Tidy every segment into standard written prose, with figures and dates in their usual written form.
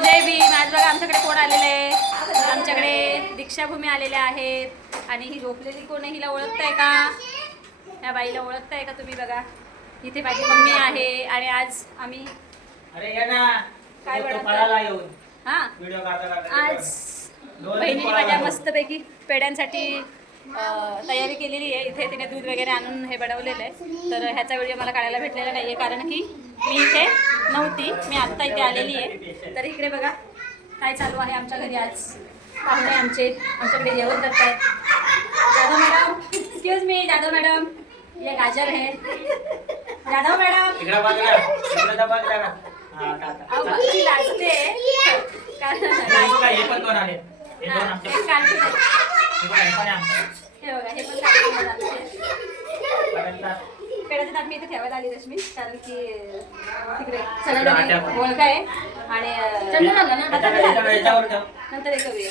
जय भीम. आज बघा आमच्याकडे कोण आलेलं आहे. आमच्याकडे दीक्षाभूमी आलेल्या आहेत. आणि ही झोपलेली कोण आहे, हिला ओळखताय का? या बाईला ओळखताय का तुम्ही? बघा इथे माझी मम्मी आहे. आणि आज आम्ही काय आज बहिणीने माझ्या मस्तपैकी पेड्यांसाठी तयारी केलेली आहे. इथे तिने दूध वगैरे आणून हे बनवलेलं आहे. तर ह्याचा व्हिडिओ मला काढायला भेटलेला नाही आहे, कारण की मी इथे नव्हती. मी आत्ता इथे आलेली आहे. तर इकडे बघा काय चालू आहे आमच्या घरी. आज पाहुणे आमच्याकडे जेवण करत आहेत. Jadhav madam, excuse me, Jadhav madam, ये गाजर है. जाधव मॅडम लाजते हे बघा. हे पण पेड्याचं ताट मी इथे ठेवायला आली रश्मी, कारण की तिकडे सगळ्या ओळख आहे. आणि नंतर हे करूया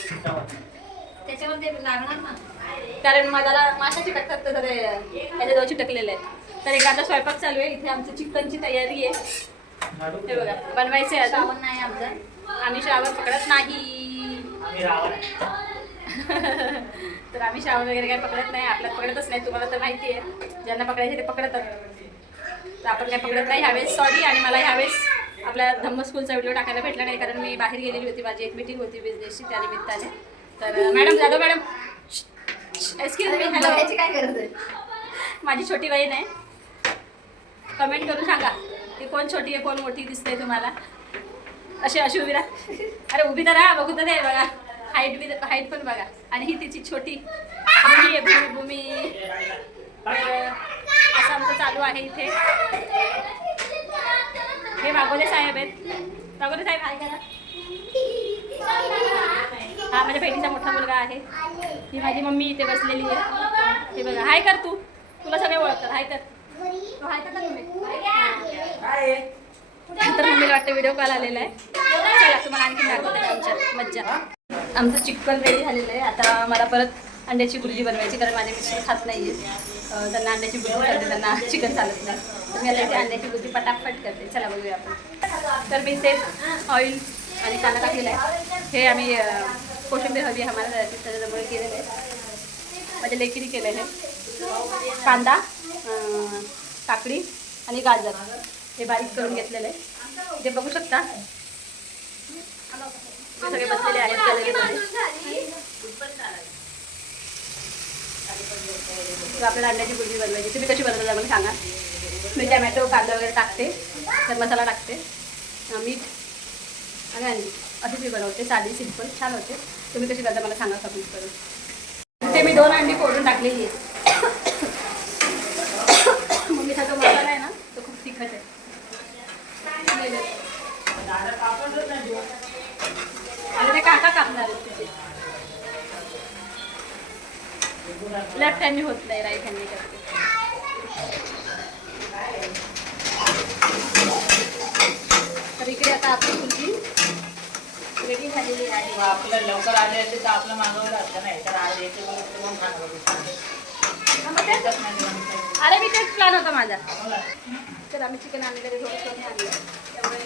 त्याच्यावर ते लागणार ना, कारण मला माशा चिटकतात तर त्याच्या जवळ चिटकलेले आहेत. तर एक आता स्वयंपाक चालू आहे. इथे आमची चिकनची तयारी आहे. हे बघा बनवायचं आहे. श्रावण नाही आमचं, आम्ही श्रावण पकडत नाही. तर आम्ही श्रावण वगैरे काही पकडत नाही. आपल्यात पकडतच नाही, तुम्हाला तर माहिती आहे. ज्यांना पकडायचे ते पकडतात, तर आपण काही पकडत नाही ह्यावेळेस. सॉरी. आणि मला ह्यावेळेस आपल्या धम्म स्कूलचा व्हिडिओ टाकायला भेटला नाही, कारण मी बाहेर गेलेली होती. माझी एक मीटिंग होती बिझनेसची, त्या निमित्ताने. तर madam, Jadhav madam, excuse me. Hello. काय करत आहे? माझी छोटी बहीण आहे. कमेंट करून सांगा की कोण छोटी आहे कोण मोठी दिसते तुम्हाला. अशी उभी राहा. अरे उभी तर राहा, बघू तर दे. बघा हाईट पण बघा. आणि ही तिची छोटी भूमी आहे, भूमी. असं आमचं चालू आहे इथे. हे वाघोले साहेब आहेत. वाघोले साहेब हाय करा. हा माझ्या बहिणीचा मोठा मुलगा आहे. ही माझी मम्मी इथे बसलेली आहे. हे बघा. हाय कर तू, तुला सगळे ओळखतात. हाय कर. हाय कर तुम्ही. नंतर मम्मीला वाटतं व्हिडिओ कॉल आलेला आहे. चला तुम्हाला आणखी दाखवते आमच्या मज्जा. आमचं चिकन रेडी झालेलं आहे. आता मला परत अंड्याची भुर्जी बनवायची, कारण माझे मिस्टर खात नाही आहेत. त्यांना अंड्याची भुर्जी करते, त्यांना चिकन चालत नाही. तर मी आता इथे अंड्याची भुर्जी पटापट करते. चला बघूया आपण. तर मी ते ऑइल आणि कांदा टाकलेला आहे. हे आम्ही कोशिंबीर हवी आम्हाला त्याच्यामुळे केलेलं आहे. माझ्या लेकीने केलं आहे. कांदा, काकडी आणि गाजर हे बारीक करून घेतलेलं आहे. ते बघू शकता सगळे बसलेले आहेत गॅलरीमध्ये. आपल्याला अंड्याची भुर्जी बनवायची. तुम्ही कशी बनवता मला सांगा. मी टमॅटो कांदा वगैरे टाकते, तर मसाला टाकते, मीठ आणि अंडी अशीच मी बनवते. साधी सिंपल छान होते. तुम्ही कशी करता मला सांगा कमेंट करून. ते मी 2 अंडी फोडून टाकलेली आहे. मम्मीचा जो मसाला आहे ना तो खूप तिखट आहे. आणि ते काका कापणार आहेत तिथे. लेफ्ट हँडनी होत नाही, राईट हँडनी करते. तर इकडे आता आपली भुर्जी रेडी झालेली आहे. आपलं लवकर आले असते तर आपलं मागवलं असतं नाही तर आज अरे मी तेच प्लॅन होता माझा. तर आम्ही चिकन आणलेलं थोडं कमी आणलं, त्यामुळे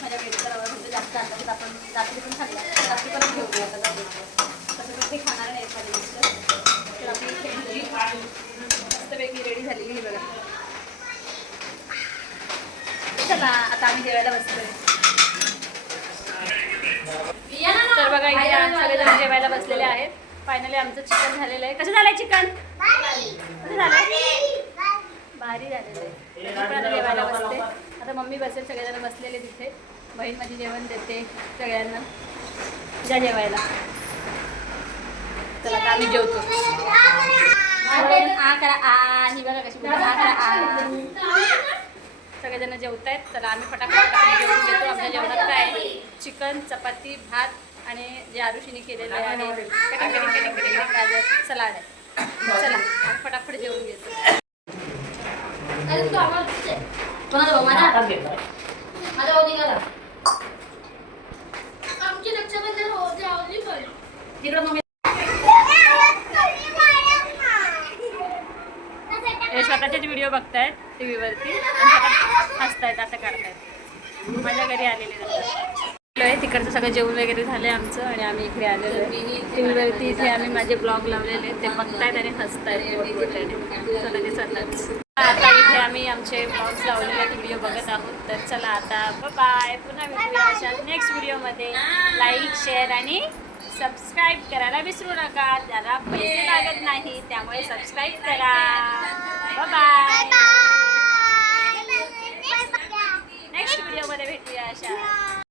माझ्या बेडचा रवा म्हणजे जास्त आणलं तर आपण रात्री पण खाल्ला. रात्री परत घेऊया आता. तसं तर ते खाणार नाही एखाद्या दिवशी. तर आपली भुर्जी मस्तपैकी रेडी झालेली आहे बघा. चला आता आम्ही जेवायला बसतोय. तर बघा इथे सगळेजण जेवायला बसलेले आहेत. फायनली आमचं चिकन झालेलं आहे. कसं झालंय चिकन? कसं झालंय? भारी झालेलं आहे. आता जेवायला बसते. आता मम्मी बसेल, सगळेजण बसलेले तिथे. बहीण माझी जेवण देते सगळ्यांना. जा जेवायला. चला आता आम्ही जेवतो. आ करा आ. ही बघा कशी आ करा आ. सगळेजण जेवत आहेत. चला आम्ही फटाफट जेवण घेतो. आमच्या जेवणात काय आहे? चिकन, चपाती, भात आणि जे आरुषीने केलेलं आहे कटिंग गाजर सलाड आहे. चला आम्ही फटाफट जेवून घेतो. हे स्वतःचेच व्हिडिओ बघतायत टीव्हीवरती आणि स्वतः हसतायत, असं करतायत. माझ्या घरी आलेले तिकडचं सगळं जेवण वगैरे झालं आमचं आणि आम्ही इकडे आलेलो आहे टीव्हीवरती. इथे आम्ही माझे ब्लॉग लावलेले ते बघतायत आणि हसतायत स्वतःच. आता इथे आम्ही आमचे ब्लॉग्स लावलेले व्हिडिओ बघत आहोत. तर चला आता बाय, पुन्हा भेटूया अशा नेक्स्ट व्हिडिओमध्ये. लाईक, शेअर आणि सबस्क्राईब करायला विसरू नका. त्याला पैसे लागत नाही, त्यामुळे सबस्क्राईब करा. बाय. नेक्स्ट व्हिडिओमध्ये भेटूया अशा.